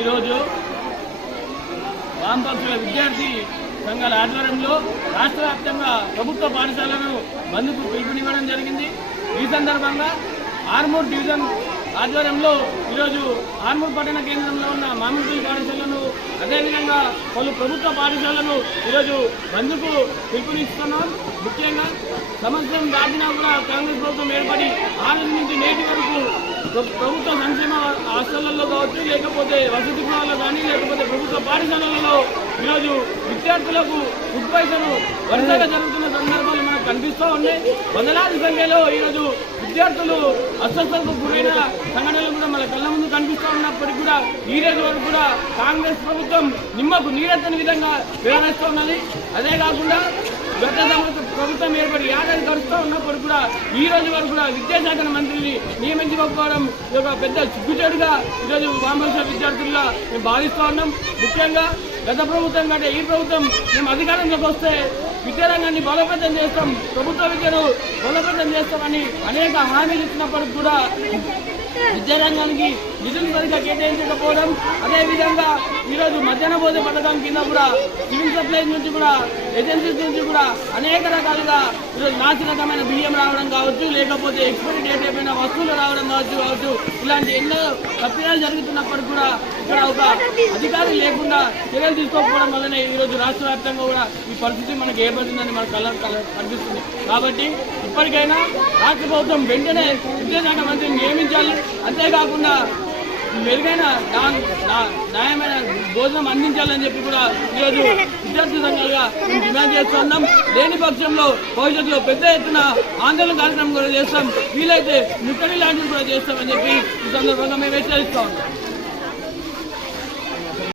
ఈరోజు వామపక్షుల విద్యార్థి సంఘాల ఆధ్వర్యంలో రాష్ట్ర వ్యాప్తంగా ప్రభుత్వ పాఠశాలను బంద్కు పిలుపునివ్వడం జరిగింది. ఈ సందర్భంగా ఆర్మూర్ డివిజన్ ఆధ్వర్యంలో ఈరోజు ఆర్మూర్ పట్టణ కేంద్రంలో ఉన్న మామిడి పాఠశాలను అదేవిధంగా పలు ప్రభుత్వ పాఠశాలను ఈరోజు బంద్కు పిలుపునిస్తున్నాం. ముఖ్యంగా సంవత్సరం దాటినా కూడా కాంగ్రెస్ ప్రభుత్వం ఏర్పడి ఆరు నుంచి నేటి వరకు ప్రభుత్వ సంక్షేమ హాస్టళ్ళలో కావచ్చు లేకపోతే వసతి గృహాల్లో కానీ లేకపోతే ప్రభుత్వ పాఠశాలలలో ఈరోజు విద్యార్థులకు ఫుడ్ పైసలు వరుసగా జరుగుతున్న సందర్భాలు మనకు కనిపిస్తూ ఉన్నాయి. వందలాది సంఖ్యలో ఈరోజు విద్యార్థులు అస్వస్థతకు గురైన సంఘటనలు కూడా మన కళ్ళ ముందు కనిపిస్తూ ఉన్నప్పటికీ కూడా ఈ రోజు వరకు కూడా కాంగ్రెస్ ప్రభుత్వం నిమ్మకు నీరెత్తని విధంగా వ్యవహరిస్తూ ఉన్నది. అదే కాకుండా గత ప్రభుత్వం ఏర్పడి ఏడాది గడుస్తూ ఉన్నప్పుడు కూడా ఈ రోజు వరకు కూడా విద్యాశాఖ మంత్రిని నియమించకపోవడం ఒక పెద్ద సిగ్గుచేడుగా ఈరోజు వామపక్ష విద్యార్థుల్లో మేము భావిస్తూ ఉన్నాం. ముఖ్యంగా గత ప్రభుత్వం కంటే ఈ ప్రభుత్వం మేము అధికారంలోకి వస్తే విద్యారంగాన్ని బలోపేతం చేస్తాం. ప్రభుత్వ విద్యను బలోపేతం చేస్తామని అనేక హామీలు ఇచ్చినప్పటికి కూడా విద్యారంగానికి నిధులు సరిగ్గా కేటాయించకపోవడం అదేవిధంగా ఈరోజు మధ్యాహ్న భోజన పథకం కింద కూడా సివిల్ సప్లైస్ నుంచి కూడా ఏజెన్సీస్ నుంచి కూడా అనేక రకాలుగా ఈరోజు నాసి రకమైన బియ్యం రావడం కావచ్చు లేకపోతే ఎక్స్పైరీ డేట్ అయిపోయిన వస్తువులు రావడం కావచ్చు కావచ్చు. ఇలాంటి ఎన్నో తప్పిదాలు జరుగుతున్నప్పటికీ కూడా ఇక్కడ ఒక అధికారి లేకుండా చర్యలు తీసుకోకపోవడం వల్లనే ఈరోజు రాష్ట్ర వ్యాప్తంగా కూడా ఈ పరిస్థితి మనకు ఏర్పడుతుందని మన కలర్ కళ్ళ కనిపిస్తుంది. కాబట్టి ఇప్పటికైనా రాష్ట్ర ప్రభుత్వం వెంటనే విద్యాశాఖ మంత్రిని నియమించాలి. అంతేకాకుండా మెరుగైన న్యాయమైన భోజనం అందించాలని చెప్పి కూడా ఈరోజు విద్యార్థి సంఘాలుగా మేము డిమాండ్ చేస్తున్నాం లేని పక్షంలో భవిష్యత్తులో పెద్ద ఎత్తున ఆందోళన కార్యక్రమం కూడా చేస్తాం. వీలైతే ముట్టడి లాంటివి కూడా చేస్తామని చెప్పి ఈ సందర్భంగా మేము హెచ్చరిస్తా ఉన్నాం.